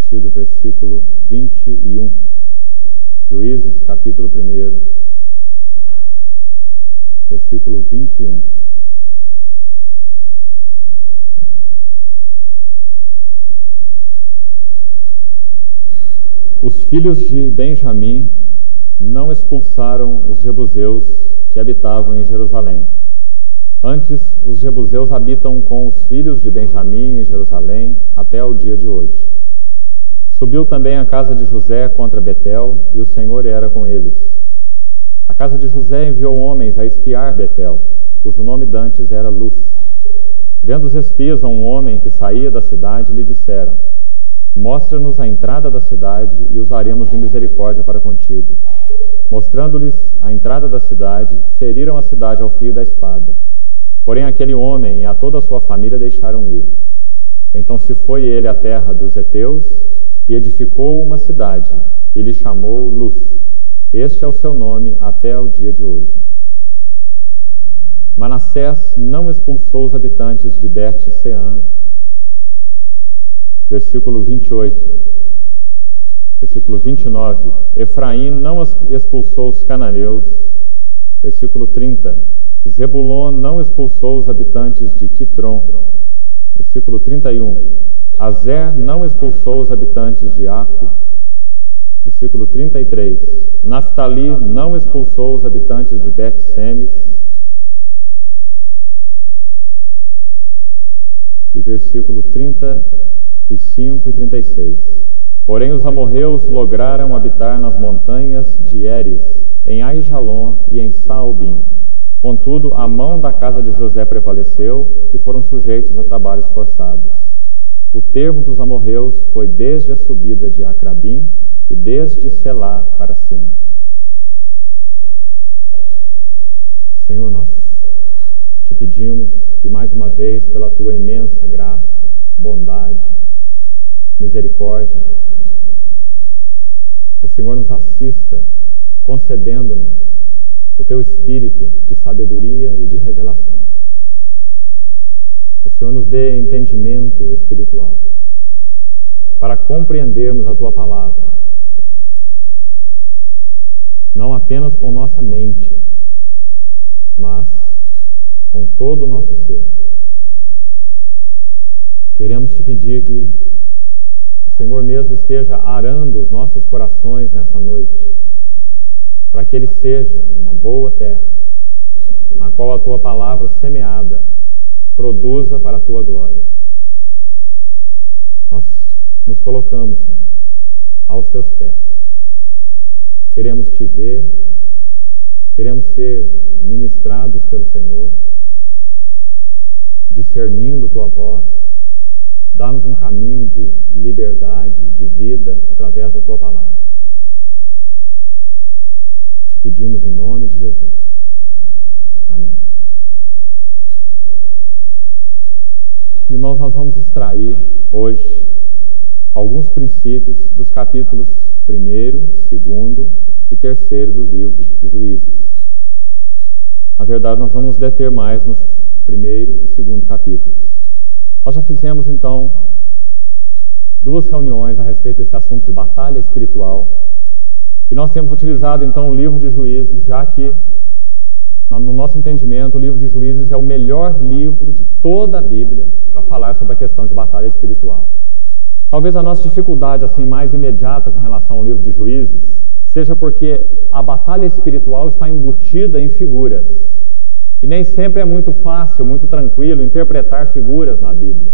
partir do versículo 21. Juízes, capítulo 1, versículo 21. Os filhos de Benjamim não expulsaram os jebuseus que habitavam em Jerusalém. Antes, os jebuseus habitam com os filhos de Benjamim em Jerusalém até o dia de hoje. Subiu também a casa de José contra Betel, e o Senhor era com eles. A casa de José enviou homens a espiar Betel, cujo nome dantes era Luz. Vendo os espias a um homem que saía da cidade, lhe disseram: mostra-nos a entrada da cidade e usaremos de misericórdia para contigo. Mostrando-lhes a entrada da cidade, feriram a cidade ao fio da espada. Porém aquele homem e a toda a sua família deixaram ir. Então se foi ele à terra dos heteus e edificou uma cidade e lhe chamou Luz. Este é o seu nome até o dia de hoje. Manassés não expulsou os habitantes de Bet-Sean. Versículo 28. Versículo 29. Efraim não expulsou os cananeus. Versículo 30. Zebulon não expulsou os habitantes de Quitron. Versículo 31. Azer não expulsou os habitantes de Aco. Versículo 33. Naftali não expulsou os habitantes de Bet-Semes. E versículo 35 e 36. Porém os amorreus lograram habitar nas montanhas de Eres, em Aijalon e em Saalbim. Contudo, a mão da casa de José prevaleceu e foram sujeitos a trabalhos forçados. O termo dos amorreus foi desde a subida de Acrabim e desde Selá para cima. Senhor, nós te pedimos que mais uma vez, pela tua imensa graça, bondade, misericórdia, o Senhor nos assista, concedendo-nos o teu espírito de sabedoria e de revelação. O Senhor nos dê entendimento espiritual para compreendermos a tua palavra, não apenas com nossa mente, mas com todo o nosso ser. Queremos te pedir que o Senhor mesmo esteja arando os nossos corações nessa noite, para que ele seja uma boa terra, na qual a tua palavra semeada produza para a tua glória. Nós nos colocamos, Senhor, aos teus pés. Queremos te ver, queremos ser ministrados pelo Senhor, discernindo tua voz. Dá-nos um caminho de liberdade, de vida, através da tua palavra. Te pedimos em nome de Jesus. Amém. Irmãos, nós vamos extrair hoje alguns princípios dos capítulos 1º, 2º e 3º do livro de Juízes. Na verdade, nós vamos deter mais nos 1º e 2º capítulos. Nós já fizemos, então, 2 reuniões a respeito desse assunto de batalha espiritual. E nós temos utilizado, então, o livro de Juízes, já que, no nosso entendimento, o livro de Juízes é o melhor livro de toda a Bíblia para falar sobre a questão de batalha espiritual. Talvez a nossa dificuldade assim, mais imediata com relação ao livro de Juízes seja porque a batalha espiritual está embutida em figuras. E nem sempre é muito fácil, muito tranquilo interpretar figuras na Bíblia.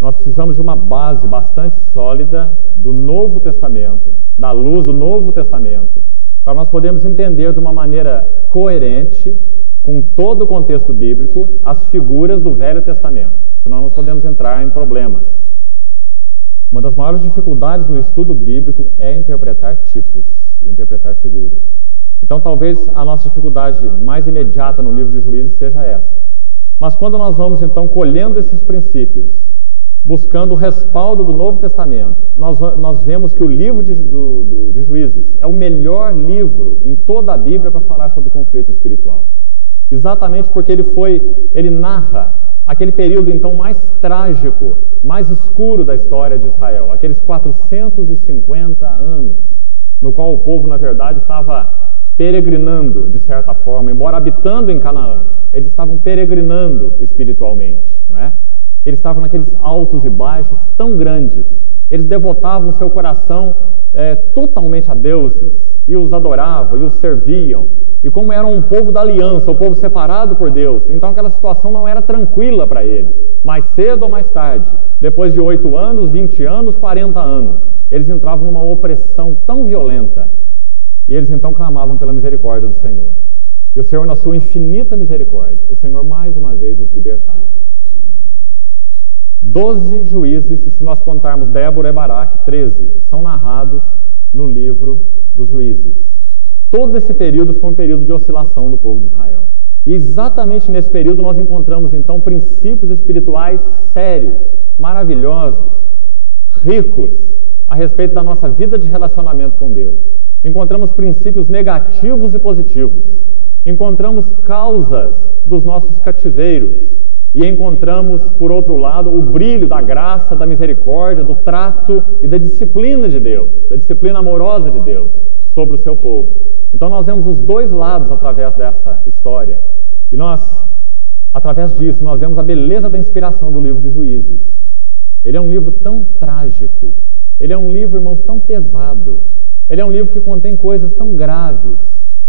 Nós precisamos de uma base bastante sólida do Novo Testamento, da luz do Novo Testamento, para nós podermos entender de uma maneira coerente, com todo o contexto bíblico, as figuras do Velho Testamento. Senão nós podemos entrar em problemas. Uma das maiores dificuldades no estudo bíblico é interpretar tipos, interpretar figuras. Então talvez a nossa dificuldade mais imediata no livro de Juízes seja essa. Mas quando nós vamos então colhendo esses princípios, buscando o respaldo do Novo Testamento, nós vemos que o livro de Juízes é o melhor livro em toda a Bíblia para falar sobre o conflito espiritual. Exatamente porque ele narra aquele período então mais trágico, mais escuro da história de Israel, aqueles 450 anos, no qual o povo, na verdade, estava peregrinando, de certa forma, embora habitando em Canaã, eles estavam peregrinando espiritualmente, não é? Eles estavam naqueles altos e baixos tão grandes, eles devotavam seu coração totalmente a deuses, e os adoravam, e os serviam, e como eram um povo da aliança, um povo separado por Deus, então aquela situação não era tranquila para eles. Mais cedo ou mais tarde, depois de 8 anos, 20 anos, 40 anos, eles entravam numa opressão tão violenta, e eles então clamavam pela misericórdia do Senhor. E o Senhor, na sua infinita misericórdia, o Senhor mais uma vez os libertava. 12 juízes, e se nós contarmos Débora e Baraque, 13, são narrados no livro dos juízes. Todo esse período foi um período de oscilação do povo de Israel. E exatamente nesse período nós encontramos então princípios espirituais sérios, maravilhosos, ricos, a respeito da nossa vida de relacionamento com Deus. Encontramos princípios negativos e positivos. Encontramos causas dos nossos cativeiros. E encontramos, por outro lado, o brilho da graça, da misericórdia, do trato e da disciplina de Deus, da disciplina amorosa de Deus sobre o seu povo. Então nós vemos os dois lados através dessa história. E nós, através disso, nós vemos a beleza da inspiração do livro de Juízes. Ele é um livro tão trágico, ele é um livro, irmãos, tão pesado, ele é um livro que contém coisas tão graves,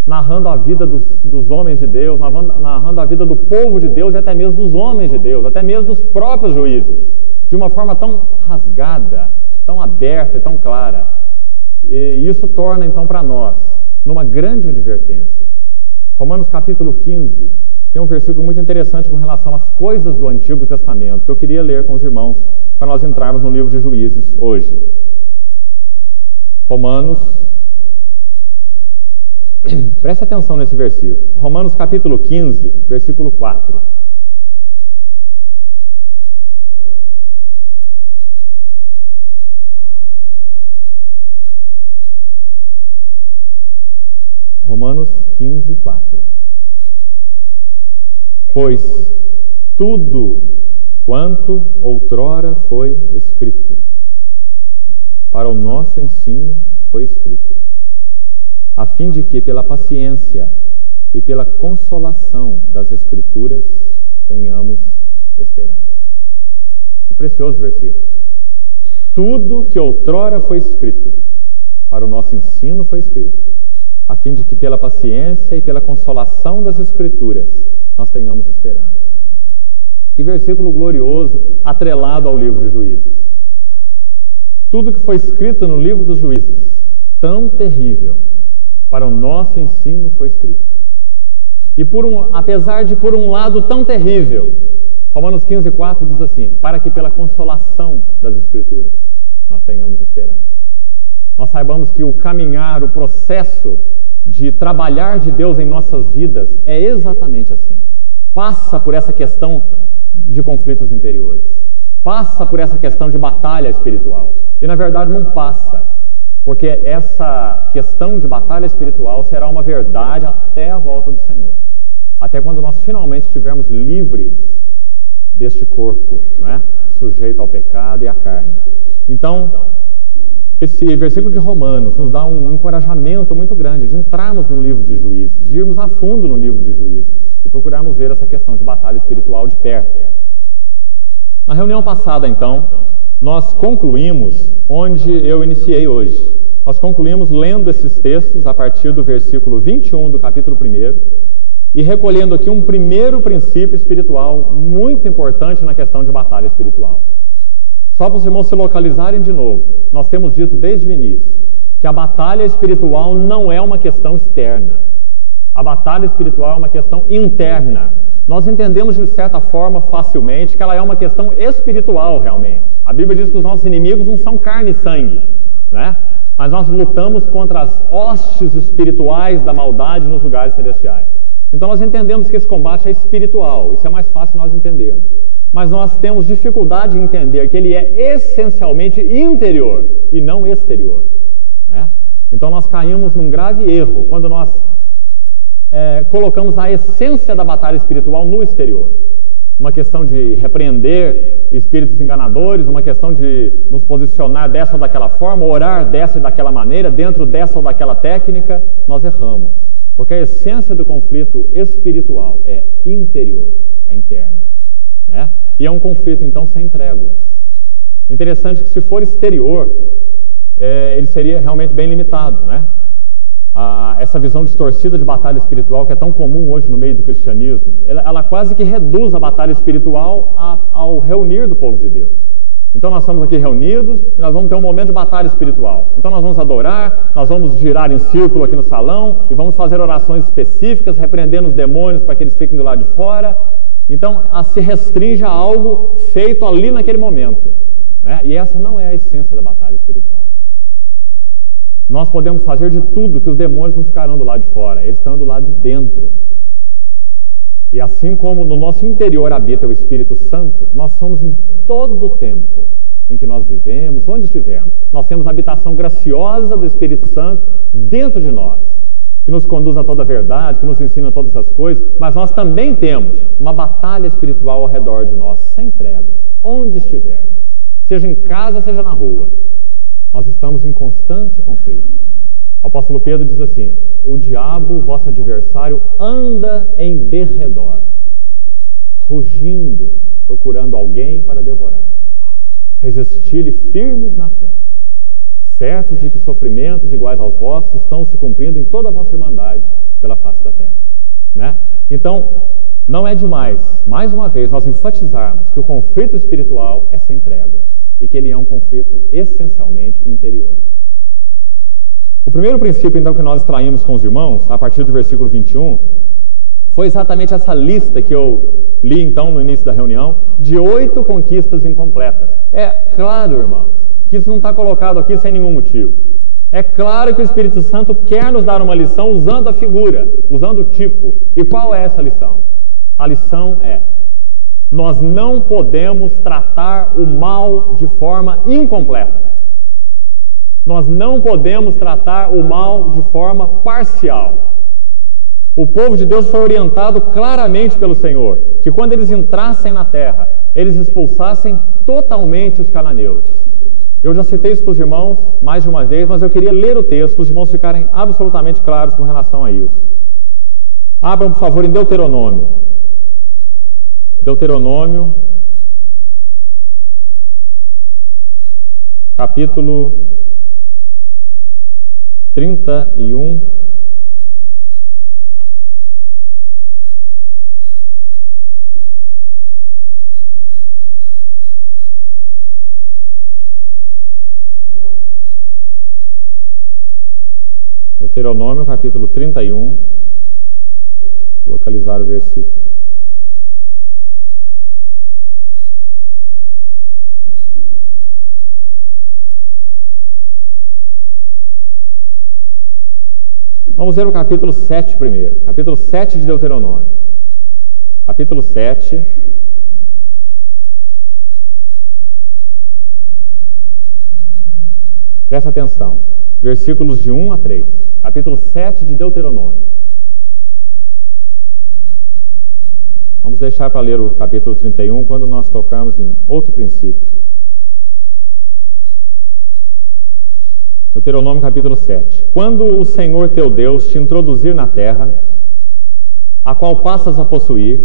narrando a vida dos homens de Deus, narrando a vida do povo de Deus e até mesmo dos homens de Deus, até mesmo dos próprios juízes, de uma forma tão rasgada, tão aberta e tão clara. E isso torna então para nós numa grande advertência. Romanos capítulo 15 tem um versículo muito interessante com relação às coisas do Antigo Testamento, que eu queria ler com os irmãos para nós entrarmos no livro de Juízes hoje. Romanos, preste atenção nesse versículo. Romanos capítulo 15, versículo 4. Romanos 15, 4. Pois tudo quanto outrora foi escrito, para o nosso ensino foi escrito, a fim de que pela paciência e pela consolação das Escrituras tenhamos esperança. Que precioso versículo. Tudo que outrora foi escrito, para o nosso ensino foi escrito, a fim de que pela paciência e pela consolação das Escrituras nós tenhamos esperança. Que versículo glorioso, atrelado ao livro de Juízes. Tudo que foi escrito no livro dos Juízes, tão terrível, para o nosso ensino foi escrito. E apesar de por um lado tão terrível, Romanos 15, 4 diz assim, para que pela consolação das Escrituras nós tenhamos esperança. Nós saibamos que o caminhar, o processo de trabalhar de Deus em nossas vidas é exatamente assim. Passa por essa questão de conflitos interiores. Passa por essa questão de batalha espiritual. E na verdade não passa, porque essa questão de batalha espiritual será uma verdade até a volta do Senhor. Até quando nós finalmente estivermos livres deste corpo, não é? Sujeito ao pecado e à carne. Então, esse versículo de Romanos nos dá um encorajamento muito grande de entrarmos no livro de Juízes, de irmos a fundo no livro de Juízes e procurarmos ver essa questão de batalha espiritual de perto. Na reunião passada, então, nós concluímos onde eu iniciei hoje. Nós concluímos lendo esses textos a partir do versículo 21 do capítulo 1 e recolhendo aqui um primeiro princípio espiritual muito importante na questão de batalha espiritual. Só para os irmãos se localizarem de novo, nós temos dito desde o início que a batalha espiritual não é uma questão externa. A batalha espiritual é uma questão interna. Nós entendemos de certa forma facilmente que ela é uma questão espiritual realmente. A Bíblia diz que os nossos inimigos não são carne e sangue, né? Mas nós lutamos contra as hostes espirituais da maldade nos lugares celestiais. Então nós entendemos que esse combate é espiritual, isso é mais fácil nós entendermos. Mas nós temos dificuldade em entender que ele é essencialmente interior e não exterior, né? Então nós caímos num grave erro quando nós colocamos a essência da batalha espiritual no exterior. uma questão de repreender espíritos enganadores, uma questão de nos posicionar dessa ou daquela forma, orar dessa e daquela maneira, dentro dessa ou daquela técnica, nós erramos. Porque a essência do conflito espiritual é interior, é interna, né? E é um conflito, então, sem tréguas. Interessante que, se for exterior, ele seria realmente bem limitado, né? Essa visão distorcida de batalha espiritual, que é tão comum hoje no meio do cristianismo, ela quase que reduz a batalha espiritual ao reunir do povo de Deus. Então nós estamos aqui reunidos e nós vamos ter um momento de batalha espiritual. Então nós vamos adorar, nós vamos girar em círculo aqui no salão e vamos fazer orações específicas, repreendendo os demônios para que eles fiquem do lado de fora. Então se restringe a algo feito ali naquele momento, né? E essa não é a essência da batalha espiritual. Nós podemos fazer de tudo, que os demônios não ficarão do lado de fora, eles estão do lado de dentro. E assim como no nosso interior habita o Espírito Santo, nós somos em todo o tempo em que nós vivemos, onde estivermos, nós temos a habitação graciosa do Espírito Santo dentro de nós, que nos conduz a toda a verdade, que nos ensina todas essas coisas, mas nós também temos uma batalha espiritual ao redor de nós, sem tréguas, onde estivermos, seja em casa, seja na rua. Nós estamos em constante conflito. O apóstolo Pedro diz assim: o diabo, vosso adversário, anda em derredor, rugindo, procurando alguém para devorar. Resisti-lhe firmes na fé, certos de que sofrimentos iguais aos vossos estão se cumprindo em toda a vossa irmandade pela face da terra, né? Então, não é demais, mais uma vez, nós enfatizarmos que o conflito espiritual é sem tréguas e que ele é um conflito essencialmente interior. O primeiro princípio, então, que nós extraímos com os irmãos, a partir do versículo 21, foi exatamente essa lista que eu li, então, no início da reunião, de 8 conquistas incompletas. É claro, irmãos, que isso não está colocado aqui sem nenhum motivo. É claro que o Espírito Santo quer nos dar uma lição usando a figura, usando o tipo. E qual é essa lição? A lição é: nós não podemos tratar o mal de forma incompleta. Nós não podemos tratar o mal de forma parcial. O povo de Deus foi orientado claramente pelo Senhor, que quando eles entrassem na terra, eles expulsassem totalmente os cananeus. Eu já citei isso para os irmãos mais de uma vez, mas eu queria ler o texto para os irmãos ficarem absolutamente claros com relação a isso. Abram, por favor, em Deuteronômio. Deuteronômio, capítulo 31. Deuteronômio, capítulo 31. Vou localizar o versículo. Vamos ver o capítulo 7 primeiro. Capítulo 7 de Deuteronômio. Capítulo 7. Presta atenção. Versículos de 1 a 3. Capítulo 7 de Deuteronômio. Vamos deixar para ler o capítulo 31 quando nós tocarmos em outro princípio. Deuteronômio capítulo 7. Quando o Senhor teu Deus te introduzir na terra, a qual passas a possuir,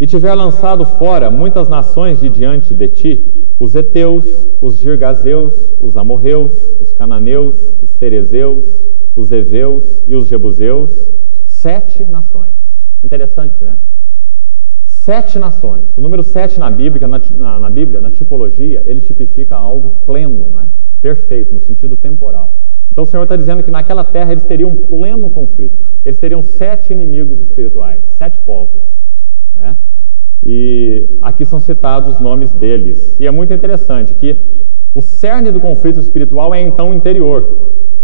e tiver lançado fora muitas nações de diante de ti, os heteus, os girgazeus, os amorreus, os cananeus, os ferezeus, os heveus e os jebuseus, 7 nações. Interessante, né? 7 nações. O número 7 na Bíblia, na tipologia, ele tipifica algo pleno, né? Perfeito, no sentido temporal. Então o Senhor está dizendo que naquela terra eles teriam um pleno conflito. Eles teriam 7 inimigos espirituais, 7 povos, né? E aqui são citados os nomes deles. E é muito interessante que o cerne do conflito espiritual é então interior.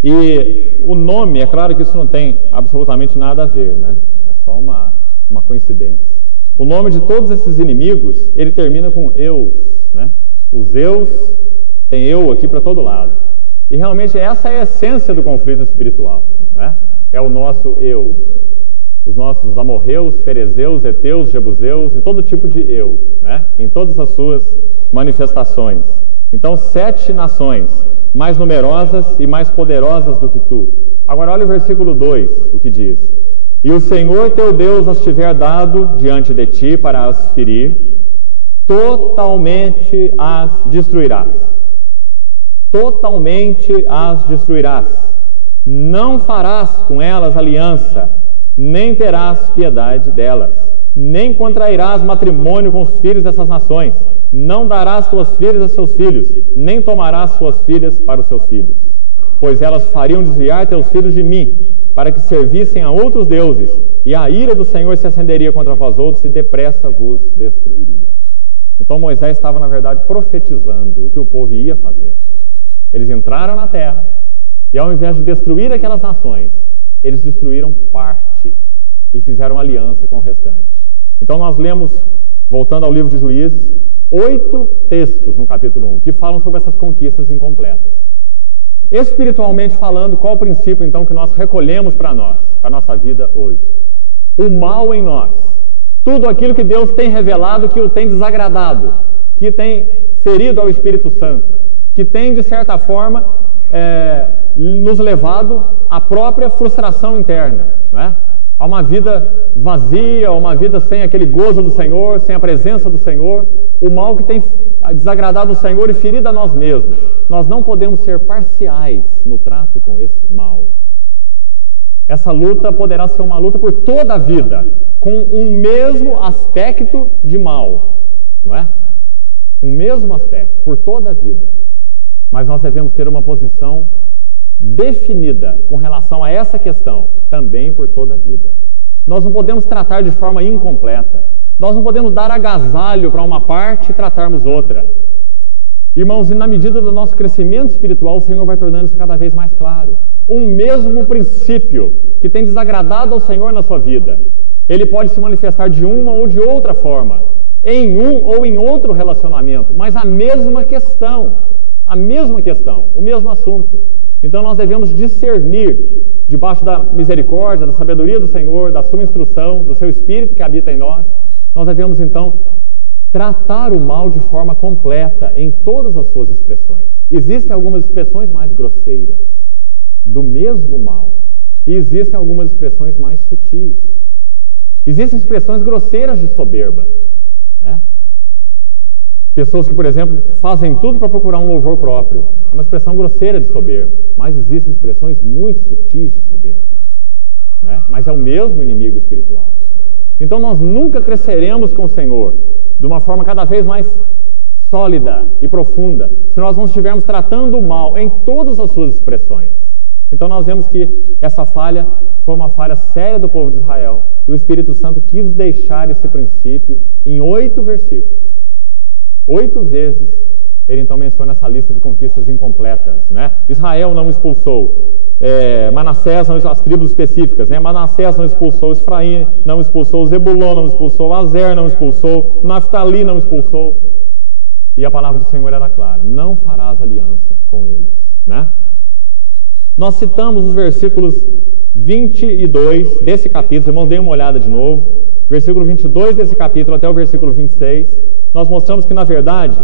E o nome, é claro que isso não tem absolutamente nada a ver, né? É só uma coincidência. O nome de todos esses inimigos, ele termina com eus, né? Os eus, tem eu aqui para todo lado. E realmente essa é a essência do conflito espiritual, né? É o nosso eu. os nossos amorreus, ferezeus, heteus, jebuseus e todo tipo de eu, né? Em todas as suas manifestações. Então, 7 nações, mais numerosas e mais poderosas do que tu. Agora olha o versículo 2, o que diz: e o Senhor teu Deus as tiver dado diante de ti para as ferir, totalmente as destruirás. Totalmente as destruirás. Não farás com elas aliança, nem terás piedade delas, nem contrairás matrimônio com os filhos dessas nações, não darás tuas filhas a seus filhos, nem tomarás suas filhas para os seus filhos, pois elas fariam desviar teus filhos de mim, para que servissem a outros deuses, e a ira do Senhor se acenderia contra vós outros, e depressa vos destruiria. Então Moisés estava, na verdade, profetizando o que o povo ia fazer. Eles entraram na terra, e ao invés de destruir aquelas nações, eles destruíram parte e fizeram aliança com o restante. Então nós lemos, voltando ao livro de Juízes, 8 textos no capítulo 1, que falam sobre essas conquistas incompletas. Espiritualmente falando, qual o princípio então que nós recolhemos para nós, para a nossa vida hoje? O mal em nós. Tudo aquilo que Deus tem revelado que o tem desagradado, que tem ferido ao Espírito Santo, que tem de certa forma nos levado à própria frustração interna, não é? A uma vida vazia, a uma vida sem aquele gozo do Senhor, sem a presença do Senhor, o mal que tem desagradado o Senhor e ferido a nós mesmos. Nós não podemos ser parciais no trato com esse mal. Essa luta poderá ser uma luta por toda a vida, com um mesmo aspecto de mal, não é? Um mesmo aspecto, por toda a vida. Mas nós devemos ter uma posição definida com relação a essa questão, também por toda a vida. Nós não podemos tratar de forma incompleta. Nós não podemos dar agasalho para uma parte e tratarmos outra. Irmãos, e na medida do nosso crescimento espiritual, o Senhor vai tornando isso cada vez mais claro. Um mesmo princípio que tem desagradado ao Senhor na sua vida, ele pode se manifestar de uma ou de outra forma, em um ou em outro relacionamento, mas a mesma questão, o mesmo assunto. Então nós devemos discernir, debaixo da misericórdia, da sabedoria do Senhor, da sua instrução, do seu Espírito que habita em nós, nós devemos então tratar o mal de forma completa, em todas as suas expressões. Existem algumas expressões mais grosseiras, do mesmo mal, e existem algumas expressões mais sutis. Existem expressões grosseiras de soberba, né? Pessoas que, por exemplo, fazem tudo para procurar um louvor próprio. É uma expressão grosseira de soberba. Mas existem expressões muito sutis de soberba, né? Mas é o mesmo inimigo espiritual. Então nós nunca cresceremos com o Senhor de uma forma cada vez mais sólida e profunda se nós não estivermos tratando o mal em todas as suas expressões. Então nós vemos que essa falha foi uma falha séria do povo de Israel, e o Espírito Santo quis deixar esse princípio em 8 versículos. 8 vezes ele então menciona essa lista de conquistas incompletas, né? Israel não expulsou, Manassés, não, as tribos específicas, né? Manassés não expulsou, Efraim não expulsou, Zebulon não expulsou, Azer não expulsou, Naftali não expulsou. E a palavra do Senhor era clara: não farás aliança com eles, né? Nós citamos os versículos 22 desse capítulo, irmão, dê uma olhada de novo, versículo 22 desse capítulo até o versículo 26, nós mostramos que, na verdade,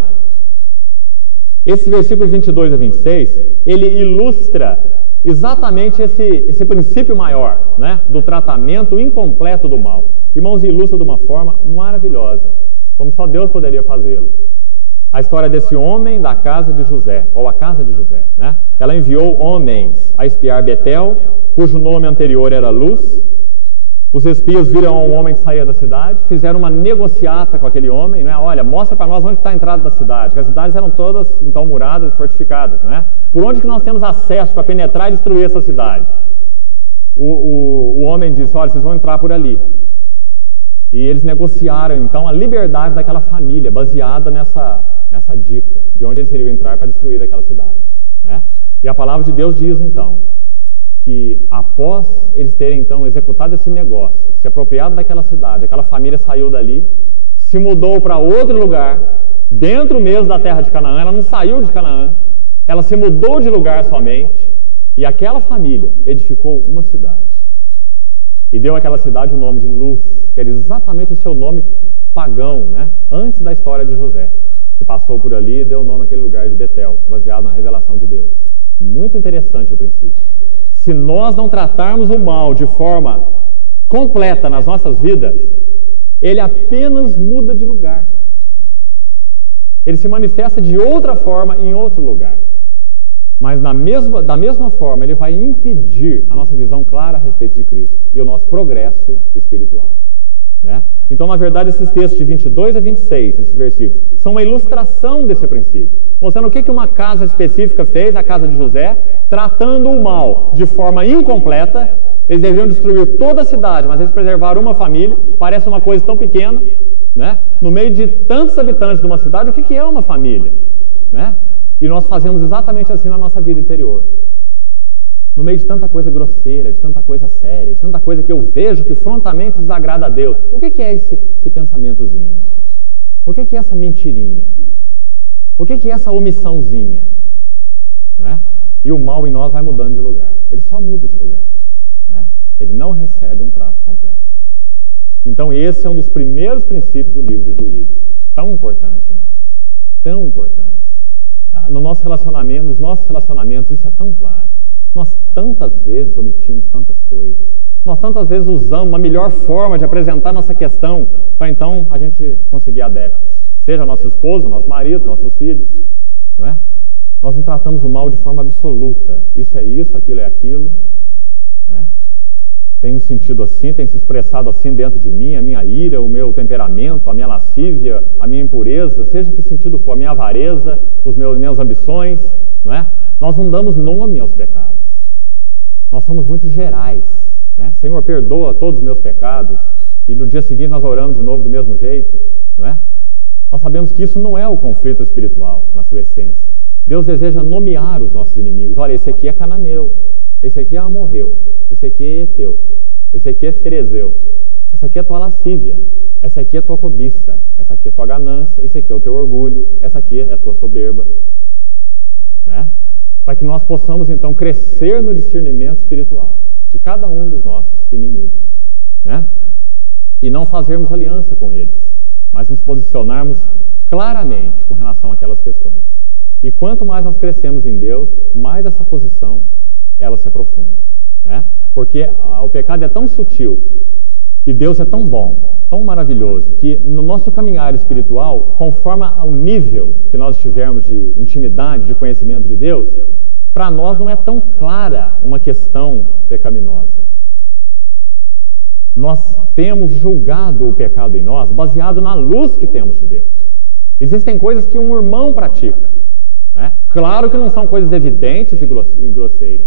esse versículo 22 a 26, ele ilustra exatamente esse princípio maior, né, do tratamento incompleto do mal. Irmãos, ilustra de uma forma maravilhosa, como só Deus poderia fazê-lo. A história desse homem da casa de José, ou a casa de José, né? Ela enviou homens a espiar Betel, cujo nome anterior era Luz. Os espias viram um homem que saía da cidade, fizeram uma negociata com aquele homem, né? Olha, mostra para nós onde está a entrada da cidade, que as cidades eram todas então muradas e fortificadas, né? Por onde que nós temos acesso para penetrar e destruir essa cidade? O homem disse: olha, vocês vão entrar por ali. E eles negociaram então a liberdade daquela família, baseada nessa dica de onde eles iriam entrar para destruir aquela cidade, né? E a palavra de Deus diz então que após eles terem então executado esse negócio, se apropriado daquela cidade, aquela família saiu dali, se mudou para outro lugar, dentro mesmo da terra de Canaã. Ela não saiu de Canaã, ela se mudou de lugar somente, e aquela família edificou uma cidade. E deu àquela cidade o nome de Luz, que era exatamente o seu nome pagão, né? Antes da história de José, que passou por ali e deu o nome àquele lugar de Betel, baseado na revelação de Deus. Muito interessante o princípio. Se nós não tratarmos o mal de forma completa nas nossas vidas, ele apenas muda de lugar. Ele se manifesta de outra forma em outro lugar. Mas da mesma forma, ele vai impedir a nossa visão clara a respeito de Cristo e o nosso progresso espiritual. Né? Então, na verdade, esses textos de 22 a 26, esses versículos, são uma ilustração desse princípio, mostrando o que uma casa específica fez, a casa de José, tratando o mal de forma incompleta. Eles deviam destruir toda a cidade, mas eles preservaram uma família. Parece uma coisa tão pequena, né? No meio de tantos habitantes de uma cidade, o que é uma família? Né? E nós fazemos exatamente assim na nossa vida interior. No meio de tanta coisa grosseira, de tanta coisa séria, de tanta coisa que eu vejo que frontalmente desagrada a Deus, o que é esse pensamentozinho? O que é essa mentirinha? O que é essa omissãozinha? Né? E o mal em nós vai mudando de lugar. Ele só muda de lugar. Né? Ele não recebe um trato completo. Então esse é um dos primeiros princípios do livro de Juízes. Tão importante, irmãos. Tão importante. Nos nossos relacionamentos isso é tão claro. Nós tantas vezes omitimos tantas coisas. Nós tantas vezes usamos uma melhor forma de apresentar nossa questão para então a gente conseguir adeptos. Seja nosso esposo, nosso marido, nossos filhos. Não é? Nós não tratamos o mal de forma absoluta. Isso é isso, aquilo é aquilo. Não é? Tem um sentido assim, tem se expressado assim dentro de mim, a minha ira, o meu temperamento, a minha lascívia, a minha impureza, seja em que sentido for, a minha avareza, as minhas ambições, não é? Nós não damos nome aos pecados. Nós somos muito gerais, né? Senhor, perdoa todos os meus pecados, e no dia seguinte nós oramos de novo do mesmo jeito, não é? Nós sabemos que isso não é o conflito espiritual, na sua essência. Deus deseja nomear os nossos inimigos. Olha, esse aqui é cananeu, esse aqui é amorreu, esse aqui é eteu, esse aqui é ferezeu, essa aqui é tua lascívia, essa aqui é tua cobiça, essa aqui é tua ganância, esse aqui é o teu orgulho, essa aqui é a tua soberba. Né? Para que nós possamos então crescer no discernimento espiritual de cada um dos nossos inimigos. Né? E não fazermos aliança com eles, mas nos posicionarmos claramente com relação àquelas questões. E quanto mais nós crescemos em Deus, mais essa posição ela se aprofunda, né? Porque o pecado é tão sutil e Deus é tão bom, tão maravilhoso, que no nosso caminhar espiritual, conforme ao nível que nós estivermos de intimidade, de conhecimento de Deus, para nós não é tão clara uma questão pecaminosa. Nós temos julgado o pecado em nós baseado na luz que temos de Deus. Existem coisas que um irmão pratica, né? Claro que não são coisas evidentes e grosseiras.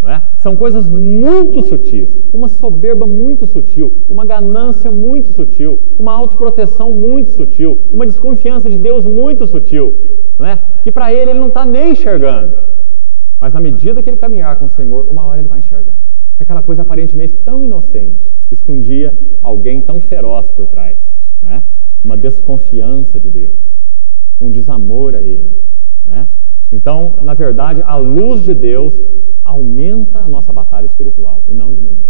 Não é? São coisas muito sutis, uma soberba muito sutil, uma ganância muito sutil, uma autoproteção muito sutil, uma desconfiança de Deus muito sutil, não é? Que para ele não está nem enxergando, mas na medida que ele caminhar com o Senhor, uma hora ele vai enxergar. Aquela coisa aparentemente tão inocente escondia alguém tão feroz por trás, não é? Uma desconfiança de Deus, um desamor a Ele, não é? Então, na verdade, a luz de Deus aumenta a nossa batalha espiritual e não diminui.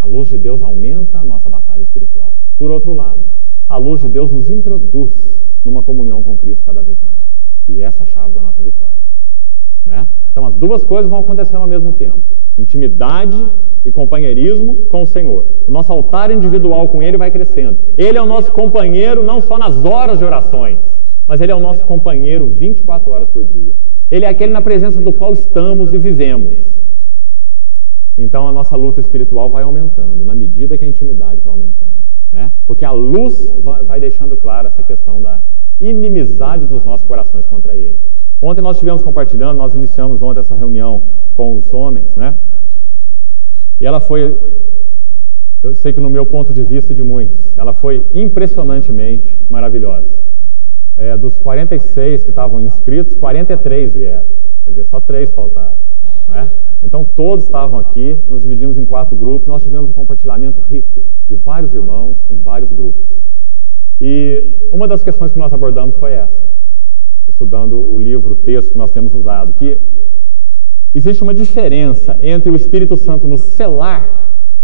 A luz de Deus aumenta a nossa batalha espiritual. Por outro lado, a luz de Deus nos introduz numa comunhão com Cristo cada vez maior. E essa é a chave da nossa vitória. Né? Então, as duas coisas vão acontecendo ao mesmo tempo. Intimidade e companheirismo com o Senhor. O nosso altar individual com Ele vai crescendo. Ele é o nosso companheiro não só nas horas de orações, mas Ele é o nosso companheiro 24 horas por dia. Ele é aquele na presença do qual estamos e vivemos. Então a nossa luta espiritual vai aumentando, na medida que a intimidade vai aumentando. Né? Porque a luz vai deixando clara essa questão da inimizade dos nossos corações contra Ele. Ontem nós estivemos compartilhando, nós iniciamos ontem essa reunião com os homens, né? E ela foi, eu sei que no meu ponto de vista e de muitos, ela foi impressionantemente maravilhosa. Dos 46 que estavam inscritos, 43 vieram. Quer dizer, só 3 faltaram. Né? Então todos estavam aqui, nos dividimos em 4 grupos, nós tivemos um compartilhamento rico de vários irmãos em vários grupos. E uma das questões que nós abordamos foi essa, estudando o livro, o texto que nós temos usado, que existe uma diferença entre o Espírito Santo nos selar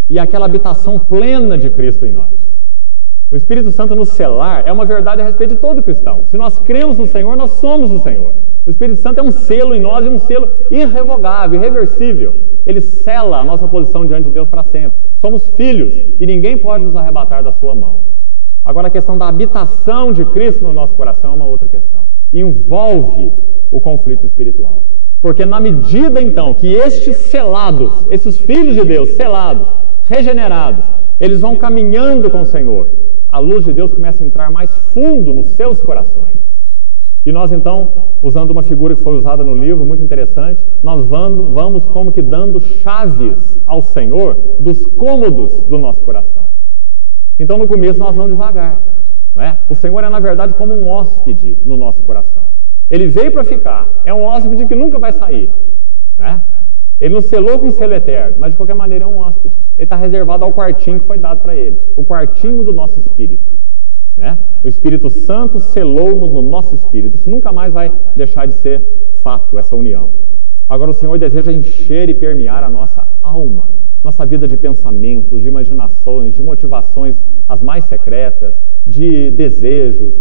e aquela habitação plena de Cristo em nós. O Espírito Santo nos selar é uma verdade a respeito de todo cristão. Se nós cremos no Senhor, nós somos o Senhor. O Espírito Santo é um selo em nós e um selo irrevogável, irreversível. Ele sela a nossa posição diante de Deus para sempre. Somos filhos e ninguém pode nos arrebatar da sua mão. Agora, a questão da habitação de Cristo no nosso coração é uma outra questão. Envolve o conflito espiritual. Porque na medida, então, que estes selados, esses filhos de Deus, selados, regenerados, eles vão caminhando com o Senhor, a luz de Deus começa a entrar mais fundo nos seus corações. E nós, então, usando uma figura que foi usada no livro, muito interessante, nós vamos como que dando chaves ao Senhor dos cômodos do nosso coração. Então, no começo, nós vamos devagar. Não é? O Senhor é, na verdade, como um hóspede no nosso coração. Ele veio para ficar. É um hóspede que nunca vai sair. Não é? Ele nos selou com um selo eterno, mas, de qualquer maneira, é um hóspede. Ele está reservado ao quartinho que foi dado para ele. O quartinho do nosso espírito. Né? O Espírito Santo selou-nos no nosso espírito. Isso nunca mais vai deixar de ser fato, essa união. Agora o Senhor deseja encher e permear a nossa alma, nossa vida de pensamentos, de imaginações, de motivações as mais secretas, de desejos,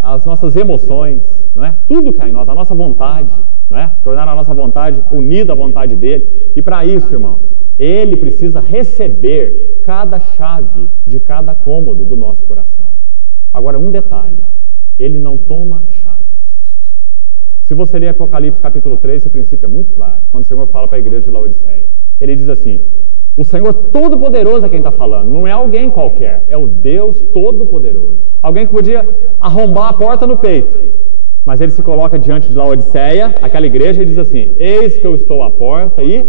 as nossas emoções, não é? Tudo que há em nós, a nossa vontade, não é? Tornar a nossa vontade unida à vontade dele. E para isso, irmãos, ele precisa receber cada chave de cada cômodo do nosso coração. Agora, um detalhe, ele não toma chaves. Se você ler Apocalipse capítulo 3, esse princípio é muito claro, quando o Senhor fala para a igreja de Laodiceia. Ele diz assim, o Senhor Todo-Poderoso é quem está falando, não é alguém qualquer, é o Deus Todo-Poderoso. Alguém que podia arrombar a porta no peito, mas ele se coloca diante de Laodiceia, aquela igreja, e diz assim, eis que eu estou à porta e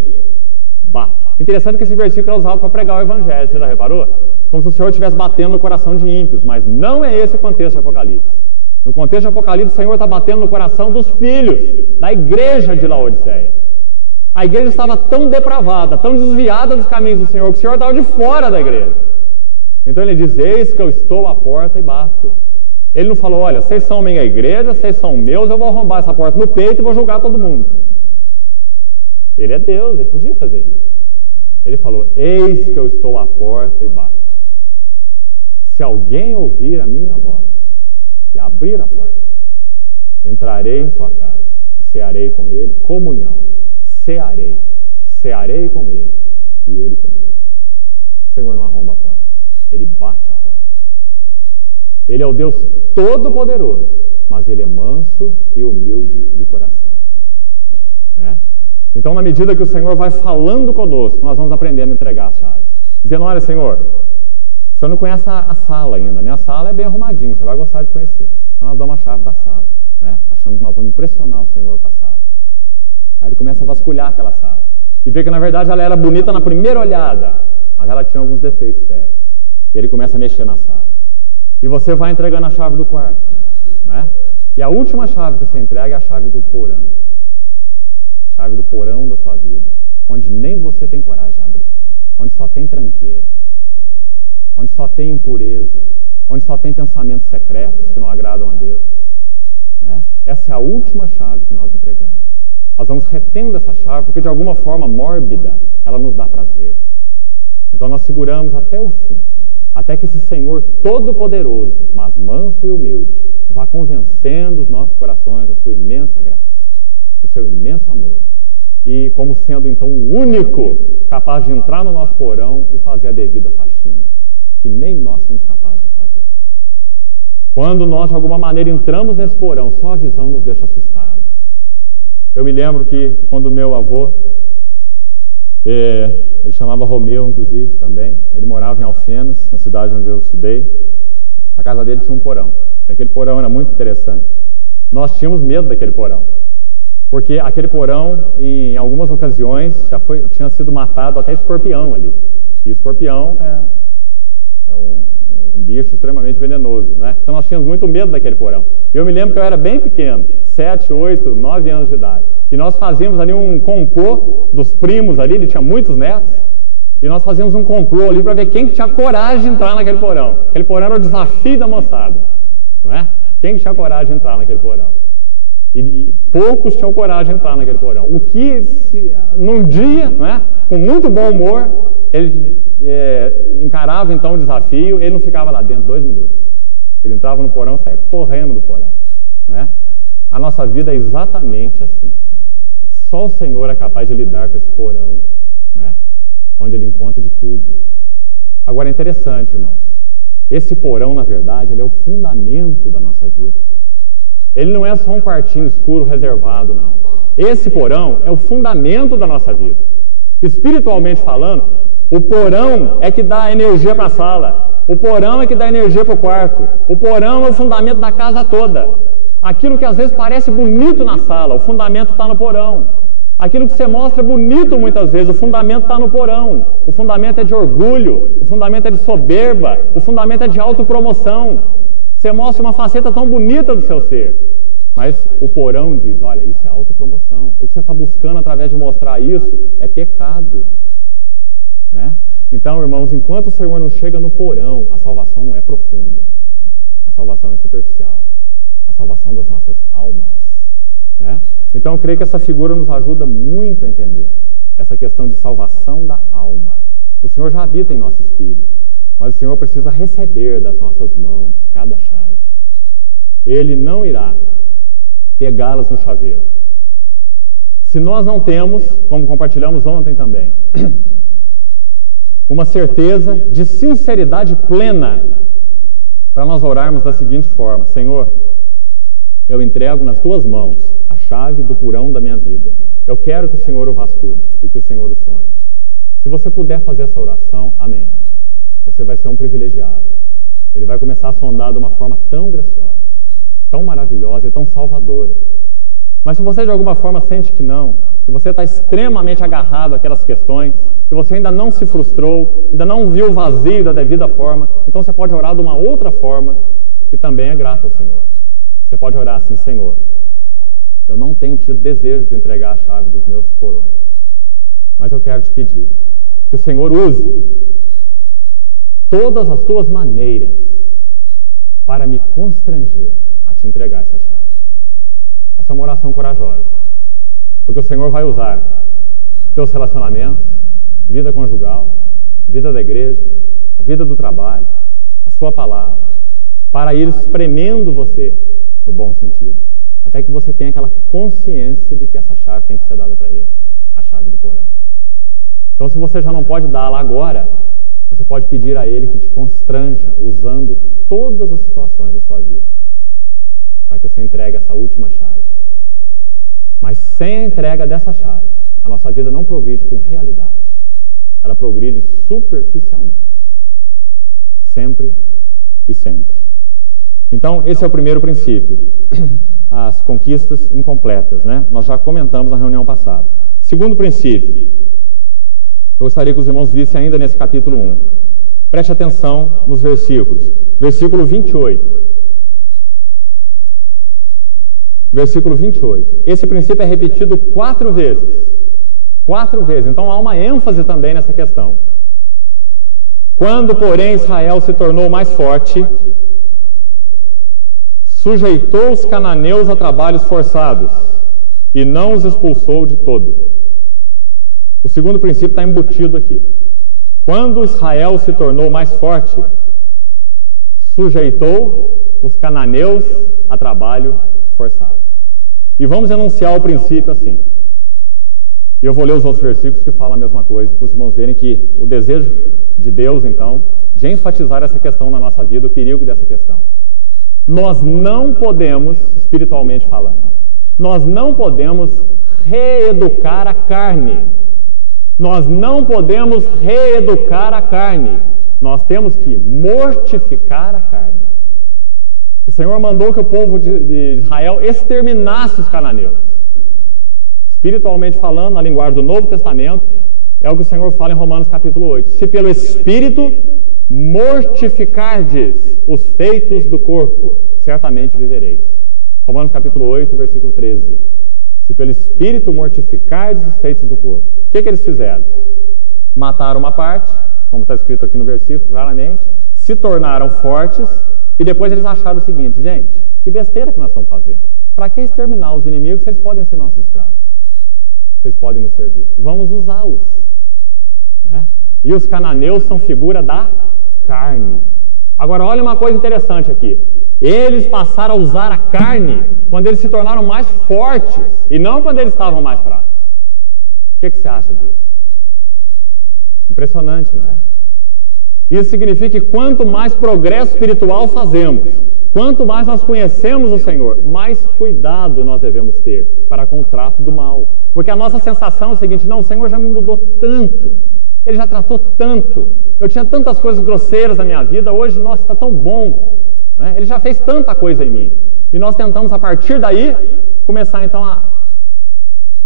bato. Interessante que esse versículo é usado para pregar o Evangelho, você já reparou? Como se o Senhor estivesse batendo no coração de ímpios, mas não é esse o contexto de Apocalipse. No contexto de Apocalipse, o Senhor está batendo no coração dos filhos, da igreja de Laodiceia. A igreja estava tão depravada, tão desviada dos caminhos do Senhor, que o Senhor estava de fora da igreja. Então ele diz, eis que eu estou à porta e bato. Ele não falou, olha, vocês são minha igreja, vocês são meus, eu vou arrombar essa porta no peito e vou julgar todo mundo. Ele é Deus, ele podia fazer isso. Ele falou, eis que eu estou à porta e bato. Se alguém ouvir a minha voz e abrir a porta, entrarei em sua casa, cearei com ele, comunhão, cearei com ele e ele comigo. O Senhor não arromba a porta, ele bate a porta. Ele é o Deus Todo-Poderoso, mas ele é manso e humilde de coração. Né? Então, na medida que o Senhor vai falando conosco, nós vamos aprendendo a entregar as chaves. Dizendo, olha, Senhor, o Senhor não conhece a sala ainda. Minha sala é bem arrumadinha, você vai gostar de conhecer. Então nós damos a chave da sala, né? Achando que nós vamos impressionar o Senhor com a sala. Aí ele começa a vasculhar aquela sala. E vê que, na verdade, ela era bonita na primeira olhada, mas ela tinha alguns defeitos sérios. E ele começa a mexer na sala. E você vai entregando a chave do quarto, né? E a última chave que você entrega é a chave do porão. Chave do porão da sua vida, onde nem você tem coragem de abrir, onde só tem tranqueira, onde só tem impureza, onde só tem pensamentos secretos que não agradam a Deus. Né? Essa é a última chave que nós entregamos. Nós vamos retendo essa chave porque de alguma forma mórbida ela nos dá prazer. Então nós seguramos até o fim, até que esse Senhor Todo-Poderoso, mas manso e humilde, vá convencendo os nossos corações da sua imensa graça, do seu imenso amor, e como sendo então o único capaz de entrar no nosso porão e fazer a devida faxina, que nem nós somos capazes de fazer. Quando nós de alguma maneira entramos nesse porão, só a visão nos deixa assustados. Eu me lembro que quando meu avô, ele chamava Romeu inclusive também, ele morava em Alfenas, na cidade onde eu estudei, a casa dele tinha um porão, aquele porão era muito interessante. Nós tínhamos medo daquele porão, porque aquele porão, em algumas ocasiões, tinha sido matado até escorpião ali. E escorpião é um bicho extremamente venenoso, né? Então nós tínhamos muito medo daquele porão. Eu me lembro que eu era bem pequeno, 7, 8, 9 anos de idade. E nós fazíamos ali um complô dos primos ali, ele tinha muitos netos. E nós fazíamos um complô ali para ver quem que tinha coragem de entrar naquele porão. Aquele porão era o desafio da moçada, não é? Quem que tinha coragem de entrar naquele porão? E poucos tinham coragem de entrar naquele porão. O que, num dia, não é? Com muito bom humor, ele encarava então o desafio, ele não ficava lá dentro 2 minutos. Ele entrava no porão e saía correndo do porão, né? A nossa vida é exatamente assim. Só o Senhor é capaz de lidar com esse porão, né? Onde ele encontra de tudo. Agora é interessante, irmãos, esse porão, na verdade, ele é o fundamento da nossa vida. Ele não é só um quartinho escuro reservado, não. Esse porão é o fundamento da nossa vida. Espiritualmente falando, o porão é que dá energia para a sala. O porão é que dá energia para o quarto. O porão é o fundamento da casa toda. Aquilo que às vezes parece bonito na sala, o fundamento está no porão. Aquilo que você mostra bonito muitas vezes, o fundamento está no porão. O fundamento é de orgulho, o fundamento é de soberba, o fundamento é de autopromoção. Você mostra uma faceta tão bonita do seu ser, mas o porão diz, olha, isso é autopromoção. O que você está buscando através de mostrar isso é pecado, né? Então, irmãos, enquanto o Senhor não chega no porão, a salvação não é profunda. A salvação é superficial. A salvação das nossas almas, né? Então, eu creio que essa figura nos ajuda muito a entender essa questão de salvação da alma. O Senhor já habita em nosso espírito, mas o Senhor precisa receber das nossas mãos cada chave. Ele não irá pegá-las no chaveiro. Se nós não temos, como compartilhamos ontem também, uma certeza de sinceridade plena para nós orarmos da seguinte forma: Senhor, eu entrego nas tuas mãos a chave do porão da minha vida. Eu quero que o Senhor o vasculhe e que o Senhor o sonde. Se você puder fazer essa oração, amém. Você vai ser um privilegiado. Ele vai começar a sondar de uma forma tão graciosa, tão maravilhosa e tão salvadora. Mas se você de alguma forma sente que não, que você está extremamente agarrado àquelas questões, que você ainda não se frustrou, ainda não viu o vazio da devida forma, então você pode orar de uma outra forma que também é grata ao Senhor. Você pode orar assim: Senhor, eu não tenho tido desejo de entregar a chave dos meus porões, mas eu quero te pedir que o Senhor use todas as tuas maneiras para me constranger a te entregar essa chave. Essa é uma oração corajosa, porque o Senhor vai usar teus relacionamentos, vida conjugal, vida da igreja, a vida do trabalho, a sua palavra, para ir espremendo você no bom sentido, até que você tenha aquela consciência de que essa chave tem que ser dada para Ele, a chave do porão. Então, se você já não pode dá-la agora, você pode pedir a Ele que te constranja, usando todas as situações da sua vida, para que você entregue essa última chave. Mas sem a entrega dessa chave, a nossa vida não progride com realidade. Ela progride superficialmente. Sempre e sempre. Então, esse é o primeiro princípio. As conquistas incompletas, né? Nós já comentamos na reunião passada. Segundo princípio, eu gostaria que os irmãos vissem ainda nesse capítulo 1. Preste atenção nos versículos. Versículo 28. Versículo 28. Esse princípio é repetido 4 vezes. 4 vezes. Então há uma ênfase também nessa questão. Quando, porém, Israel se tornou mais forte, sujeitou os cananeus a trabalhos forçados e não os expulsou de todo. O segundo princípio está embutido aqui. Quando Israel se tornou mais forte, sujeitou os cananeus a trabalho forçado. E vamos enunciar o princípio assim. E eu vou ler os outros versículos que falam a mesma coisa, para os irmãos verem que o desejo de Deus, então, de enfatizar essa questão na nossa vida, o perigo dessa questão. Nós não podemos, espiritualmente falando, nós não podemos reeducar a carne. Nós não podemos reeducar a carne. Nós temos que mortificar a carne. O Senhor mandou que o povo de Israel exterminasse os cananeus. Espiritualmente falando, na linguagem do Novo Testamento, é o que o Senhor fala em Romanos capítulo 8. Se pelo Espírito mortificardes os feitos do corpo, certamente vivereis. Romanos capítulo 8, versículo 13. Se pelo Espírito mortificardes os feitos do corpo. O que eles fizeram? Mataram uma parte, como está escrito aqui no versículo claramente, se tornaram fortes, e depois eles acharam o seguinte: gente, que besteira que nós estamos fazendo. Para que exterminar os inimigos se eles podem ser nossos escravos? Vocês podem nos servir. Vamos usá-los, né? E os cananeus são figura da carne. Agora, olha uma coisa interessante aqui. Eles passaram a usar a carne quando eles se tornaram mais fortes e não quando eles estavam mais fracos. O que você acha disso? Impressionante, não é? Isso significa que quanto mais progresso espiritual fazemos, quanto mais nós conhecemos o Senhor, mais cuidado nós devemos ter para com o trato do mal. Porque a nossa sensação é o seguinte: não, o Senhor já me mudou tanto, Ele já tratou tanto, eu tinha tantas coisas grosseiras na minha vida, hoje, nossa, está tão bom, né? Ele já fez tanta coisa em mim. E nós tentamos, a partir daí, começar então a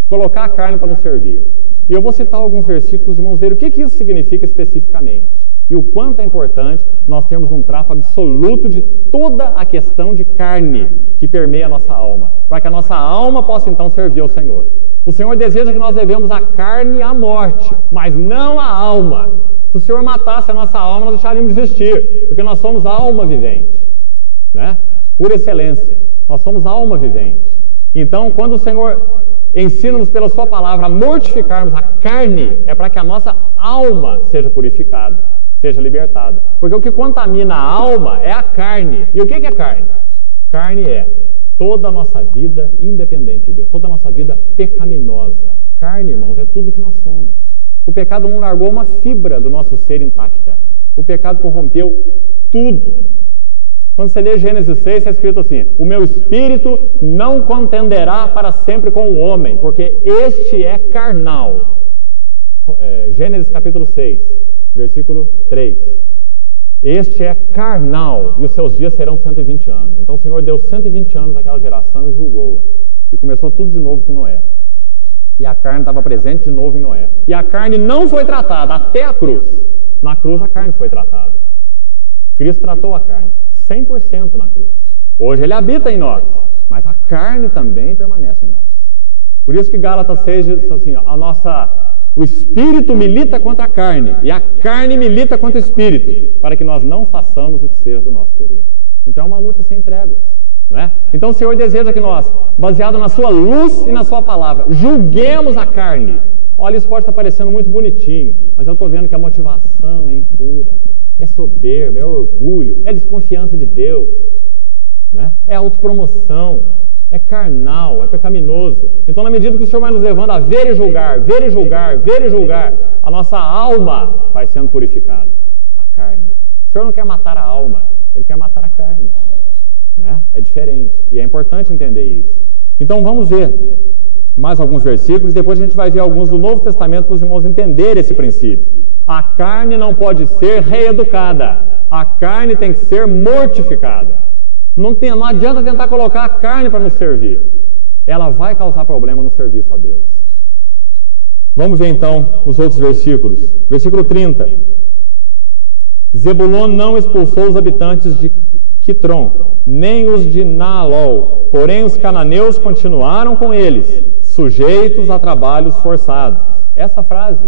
colocar a carne para nos servir. E eu vou citar alguns versículos, irmãos, ver o que isso significa especificamente. E o quanto é importante nós termos um trato absoluto de toda a questão de carne que permeia a nossa alma, para que a nossa alma possa então servir ao Senhor. O Senhor deseja que nós levemos a carne à morte, mas não a alma. Se o Senhor matasse a nossa alma, nós deixaríamos de existir, porque nós somos alma vivente, né? Por excelência, nós somos alma vivente. Então, quando o Senhor ensina-nos pela sua palavra a mortificarmos a carne, é para que a nossa alma seja purificada, seja libertada. Porque o que contamina a alma é a carne. E o que é carne? Carne é toda a nossa vida independente de Deus, toda a nossa vida pecaminosa. Carne, irmãos, é tudo que nós somos. O pecado não largou uma fibra do nosso ser intacta. O pecado corrompeu tudo. Quando você lê Gênesis 6, está escrito assim: o meu espírito não contenderá para sempre com o homem, porque este é carnal. Gênesis capítulo 6, versículo 3. Este é carnal, e os seus dias serão 120 anos. Então o Senhor deu 120 anos àquela geração e julgou-a. E começou tudo de novo com Noé. E a carne estava presente de novo em Noé. E a carne não foi tratada até a cruz. Na cruz a carne foi tratada. Cristo tratou a carne 100% na cruz. Hoje Ele habita em nós, mas a carne também permanece em nós. Por isso que Gálatas 6 diz assim: o espírito milita contra a carne e a carne milita contra o espírito, para que nós não façamos o que seja do nosso querer. Então é uma luta sem tréguas, não é? Então o Senhor deseja que nós, baseado na sua luz e na sua palavra, julguemos a carne. Olha, isso pode estar parecendo muito bonitinho, mas eu estou vendo que a motivação é impura, é soberba, é orgulho, é desconfiança de Deus, né? É autopromoção, é carnal, é pecaminoso. Então, na medida que o Senhor vai nos levando a ver e julgar, ver e julgar, ver e julgar, a nossa alma vai sendo purificada da carne. O Senhor não quer matar a alma, Ele quer matar a carne, né? É diferente, e é importante entender isso. Então, vamos ver mais alguns versículos, e depois a gente vai ver alguns do Novo Testamento para os irmãos entenderem esse princípio. A carne não pode ser reeducada, a carne tem que ser mortificada. Não adianta tentar colocar a carne para nos servir, ela vai causar problema no serviço a Deus. Vamos ver então os outros versículos. Versículo 30. Zebulon não expulsou os habitantes de Quitron, nem os de Naalol, porém os cananeus continuaram com eles, sujeitos a trabalhos forçados. Essa frase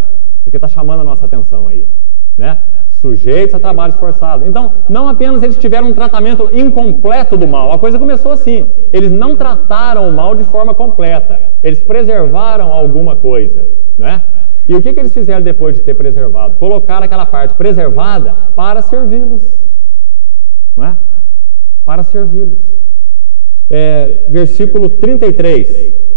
é que está chamando a nossa atenção aí, né? Sujeitos a trabalhos forçados. Então, não apenas eles tiveram um tratamento incompleto do mal, a coisa começou assim: eles não trataram o mal de forma completa, eles preservaram alguma coisa, né? E o que eles fizeram depois de ter preservado? Colocaram aquela parte preservada para servi-los, não é? Para servi-los. Versículo 33.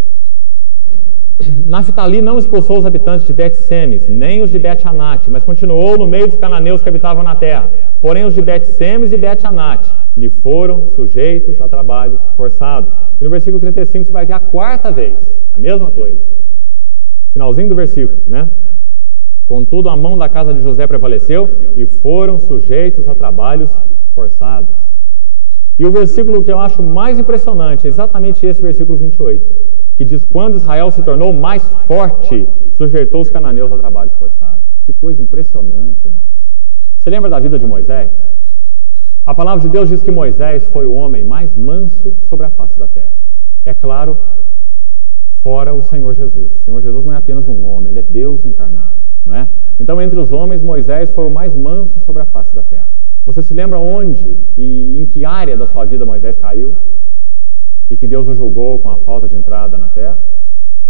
Naftali não expulsou os habitantes de Bet-Semes, nem os de Bet-Anate, mas continuou no meio dos cananeus que habitavam na terra. Porém, os de Bet-Semes e Bet-Anate lhe foram sujeitos a trabalhos forçados. E no versículo 35 você vai ver a quarta vez, a mesma coisa. Finalzinho do versículo, né? Contudo, a mão da casa de José prevaleceu e foram sujeitos a trabalhos forçados. E o versículo que eu acho mais impressionante é exatamente esse versículo 28. Que diz: quando Israel se tornou mais forte, sujeitou os cananeus a trabalhos forçados. Que coisa impressionante, irmãos. Você lembra da vida de Moisés? A palavra de Deus diz que Moisés foi o homem mais manso sobre a face da terra. É claro, fora o Senhor Jesus. O Senhor Jesus não é apenas um homem, Ele é Deus encarnado, não é? Então, entre os homens, Moisés foi o mais manso sobre a face da terra. Você se lembra onde e em que área da sua vida Moisés caiu? E que Deus o julgou com a falta de entrada na terra,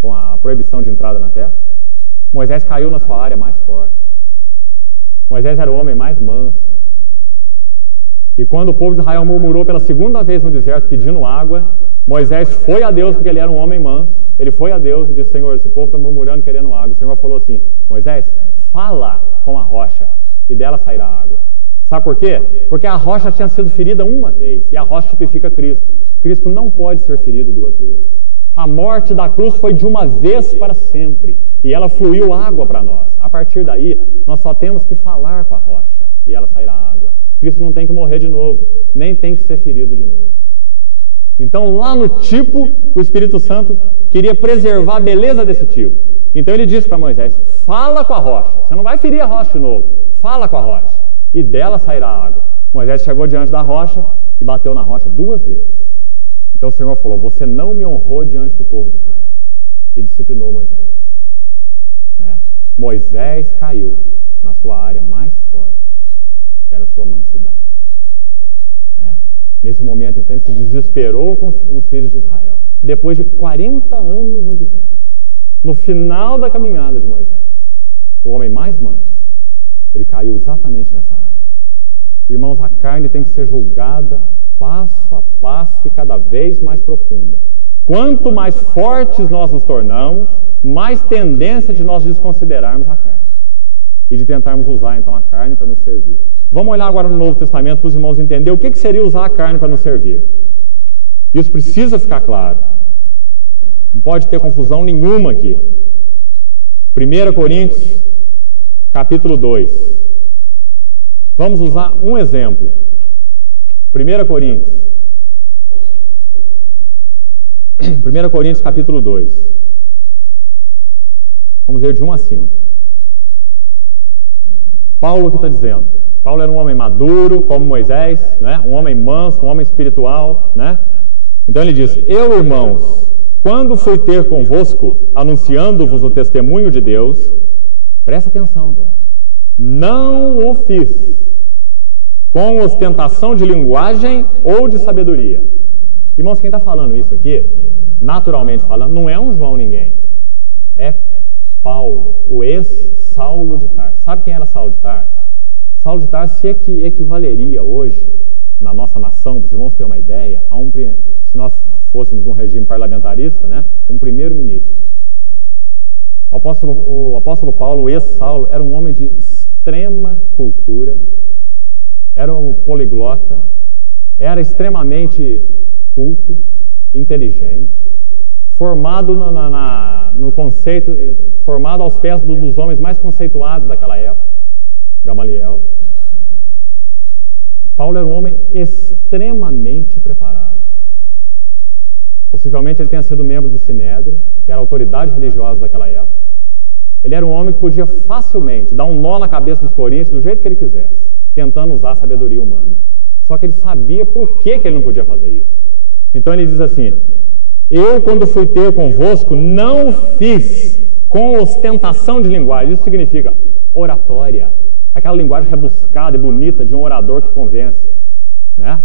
com a proibição de entrada na terra? Moisés caiu na sua área mais forte, Moisés era o homem mais manso. E quando o povo de Israel murmurou pela segunda vez no deserto pedindo água, Moisés foi a Deus, porque ele era um homem manso. Ele foi a Deus e disse: Senhor, esse povo está murmurando querendo água. O Senhor falou assim: Moisés, fala com a rocha e dela sairá água. Sabe por quê? Porque a rocha tinha sido ferida uma vez e a rocha tipifica Cristo. Cristo não pode ser ferido duas vezes. A morte da cruz foi de uma vez para sempre e ela fluiu água para nós. A partir daí, nós só temos que falar com a rocha e ela sairá água. Cristo não tem que morrer de novo, nem tem que ser ferido de novo. Então, lá no tipo, o Espírito Santo queria preservar a beleza desse tipo. Então ele disse para Moisés: fala com a rocha, você não vai ferir a rocha de novo, fala com a rocha, e dela sairá água. Moisés chegou diante da rocha e bateu na rocha duas vezes. Então o Senhor falou: você não me honrou diante do povo de Israel. E disciplinou Moisés. Né? Moisés caiu na sua área mais forte, que era a sua mansidão. Né? Nesse momento, então, ele se desesperou com os filhos de Israel. Depois de 40 anos no deserto, no final da caminhada de Moisés, o homem mais manso, ele caiu exatamente nessa área. Irmãos, a carne tem que ser julgada passo a passo e cada vez mais profunda. Quanto mais fortes nós nos tornamos, mais tendência de nós desconsiderarmos a carne e de tentarmos usar então a carne para nos servir. Vamos olhar agora no Novo Testamento para os irmãos entenderem o que seria usar a carne para nos servir. Isso precisa ficar claro. Não pode ter confusão nenhuma aqui. 1 Coríntios, capítulo 2. Vamos usar um exemplo. 1 Coríntios, capítulo 2. Vamos ler de 1 a 5. Paulo que está dizendo. Paulo era um homem maduro, como Moisés, né? Um homem manso, um homem espiritual, né? Então ele diz: eu, irmãos, quando fui ter convosco, anunciando-vos o testemunho de Deus, presta atenção agora, não o fiz com ostentação de linguagem ou de sabedoria. Irmãos, quem está falando isso aqui, naturalmente falando, não é um João ninguém, é Paulo, o ex-Saulo de Tarso. Sabe quem era Saulo de Tarso? Saulo de Tarso se equivaleria hoje, na nossa nação, para os irmãos terem uma ideia, se nós fôssemos num regime parlamentarista, né, um primeiro-ministro. O apóstolo Paulo, o ex-Saulo, era um homem de extrema cultura, era um poliglota, era extremamente culto, inteligente, formado no conceito, formado aos pés dos homens mais conceituados daquela época, Gamaliel. Paulo era um homem extremamente preparado. Possivelmente ele tenha sido membro do Sinédrio, que era a autoridade religiosa daquela época. Ele era um homem que podia facilmente dar um nó na cabeça dos coríntios do jeito que ele quisesse, tentando usar a sabedoria humana. Só que ele sabia por que ele não podia fazer isso. Então ele diz assim: eu, quando fui ter convosco, não fiz com ostentação de linguagem. Isso significa oratória, aquela linguagem rebuscada e bonita de um orador que convence, né?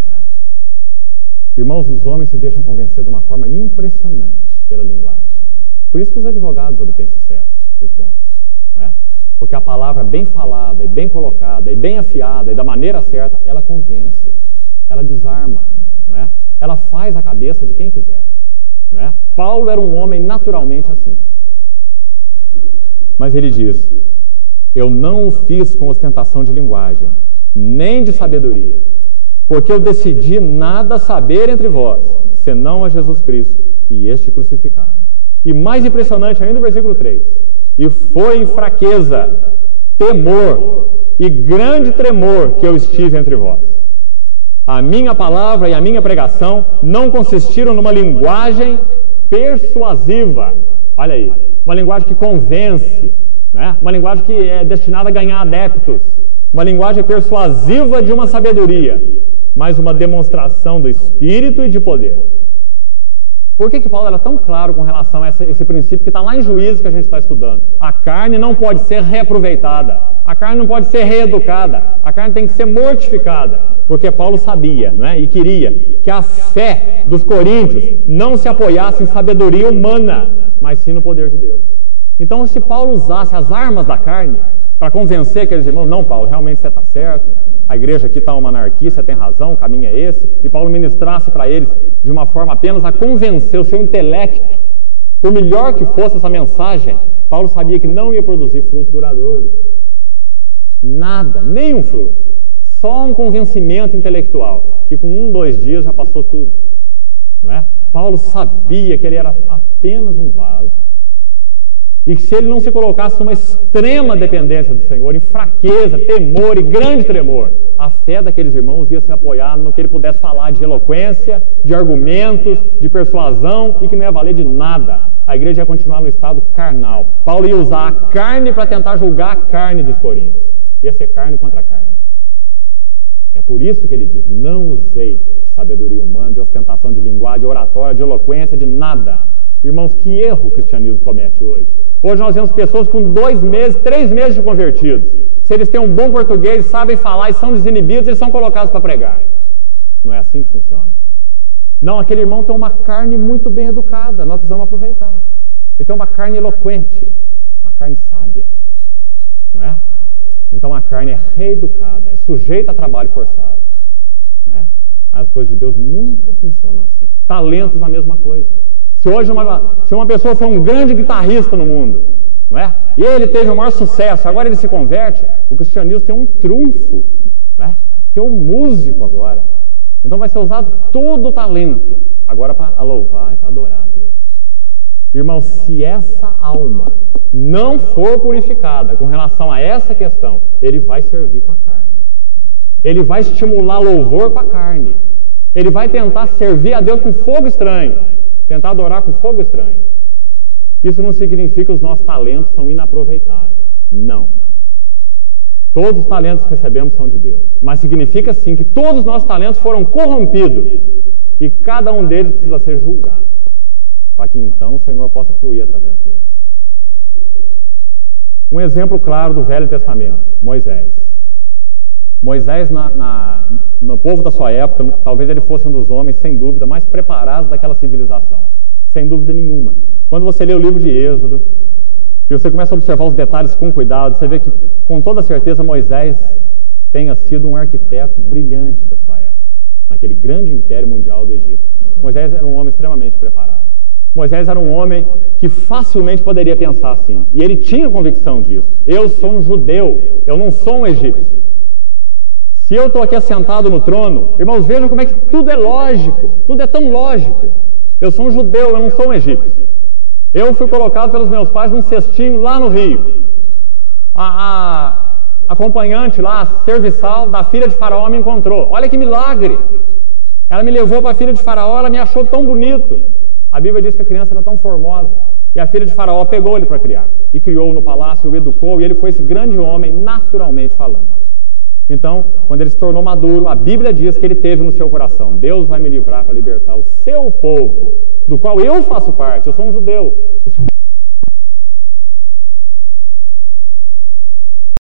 Irmãos, os homens se deixam convencer de uma forma impressionante pela linguagem. Por isso que os advogados obtêm sucesso, os bons, não é? Porque a palavra bem falada, e bem colocada, e bem afiada, e da maneira certa, ela convence, ela desarma, não é? Ela faz a cabeça de quem quiser, não é? Paulo era um homem naturalmente assim. Mas ele diz: eu não o fiz com ostentação de linguagem, nem de sabedoria, porque eu decidi nada saber entre vós, senão a Jesus Cristo e este crucificado. E mais impressionante ainda o versículo 3: e foi em fraqueza, temor e grande tremor que eu estive entre vós. A minha palavra e a minha pregação não consistiram numa linguagem persuasiva. Olha aí, uma linguagem que convence, né? Uma linguagem que é destinada a ganhar adeptos, uma linguagem persuasiva de uma sabedoria, mas uma demonstração do Espírito e de poder. Por que Paulo era tão claro com relação a esse princípio que está lá em Juízes que a gente está estudando? A carne não pode ser reaproveitada, a carne não pode ser reeducada, a carne tem que ser mortificada, porque Paulo sabia, né, e queria que a fé dos coríntios não se apoiasse em sabedoria humana, mas sim no poder de Deus. Então, se Paulo usasse as armas da carne, para convencer aqueles irmãos, não, Paulo, realmente você está certo, a igreja aqui está uma anarquia, você tem razão, o caminho é esse, e Paulo ministrasse para eles de uma forma apenas a convencer o seu intelecto, por melhor que fosse essa mensagem, Paulo sabia que não ia produzir fruto duradouro. Nada, nenhum fruto. Só um convencimento intelectual, que com 2 dias já passou tudo. Não é? Paulo sabia que ele era apenas um vaso. E que se ele não se colocasse numa extrema dependência do Senhor, em fraqueza, temor e grande tremor, a fé daqueles irmãos ia se apoiar no que ele pudesse falar de eloquência, de argumentos, de persuasão, e que não ia valer de nada. A igreja ia continuar no estado carnal. Paulo ia usar a carne para tentar julgar a carne dos coríntios. Ia ser carne contra carne. É por isso que ele diz, não usei de sabedoria humana, de ostentação de linguagem, de oratória, de eloquência, de nada. Irmãos, que erro o cristianismo comete hoje. Hoje nós vemos pessoas com 2 meses, 3 meses de convertidos. Se eles têm um bom português, sabem falar e são desinibidos, eles são colocados para pregar. Não é assim que funciona? Não, aquele irmão tem uma carne muito bem educada, nós precisamos aproveitar. Ele tem uma carne eloquente, uma carne sábia. Não é? Então a carne é reeducada, é sujeita a trabalho forçado. Não é? Mas as coisas de Deus nunca funcionam assim. Talentos, a mesma coisa. Se hoje uma pessoa for um grande guitarrista no mundo, não é? E ele teve o maior sucesso, agora ele se converte, o cristianismo tem um trunfo, não é? Tem um músico agora. Então vai ser usado todo o talento agora para louvar e para adorar a Deus. Irmão, se essa alma não for purificada com relação a essa questão, ele vai servir com a carne. Ele vai estimular louvor com a carne. Ele vai tentar servir a Deus com fogo estranho. Tentar adorar com fogo estranho. Isso não significa que os nossos talentos são inaproveitáveis. Não. Todos os talentos que recebemos são de Deus. Mas significa sim que todos os nossos talentos foram corrompidos. E cada um deles precisa ser julgado. Para que então o Senhor possa fluir através deles. Um exemplo claro do Velho Testamento, Moisés. Moisés, no povo da sua época, talvez ele fosse um dos homens, sem dúvida, mais preparados daquela civilização. Sem dúvida nenhuma. Quando você lê o livro de Êxodo, e você começa a observar os detalhes com cuidado, você vê que, com toda certeza, Moisés tenha sido um arquiteto brilhante da sua época, naquele grande império mundial do Egito. Moisés era um homem extremamente preparado. Moisés era um homem que facilmente poderia pensar assim, e ele tinha convicção disso. Eu sou um judeu, eu não sou um egípcio. Se eu estou aqui assentado no trono, irmãos, vejam como é que tudo é lógico, tudo é tão lógico. Eu sou um judeu, eu não sou um egípcio. Eu fui colocado pelos meus pais num cestinho lá no Rio. A acompanhante lá, a serviçal da filha de Faraó me encontrou. Olha que milagre! Ela me levou para a filha de Faraó, ela me achou tão bonito. A Bíblia diz que a criança era tão formosa. E a filha de Faraó pegou ele para criar. E criou-o no palácio, o educou, e ele foi esse grande homem, naturalmente falando. Então, quando ele se tornou maduro, a Bíblia diz que ele teve no seu coração, Deus vai me livrar para libertar o seu povo, do qual eu faço parte, eu sou um judeu.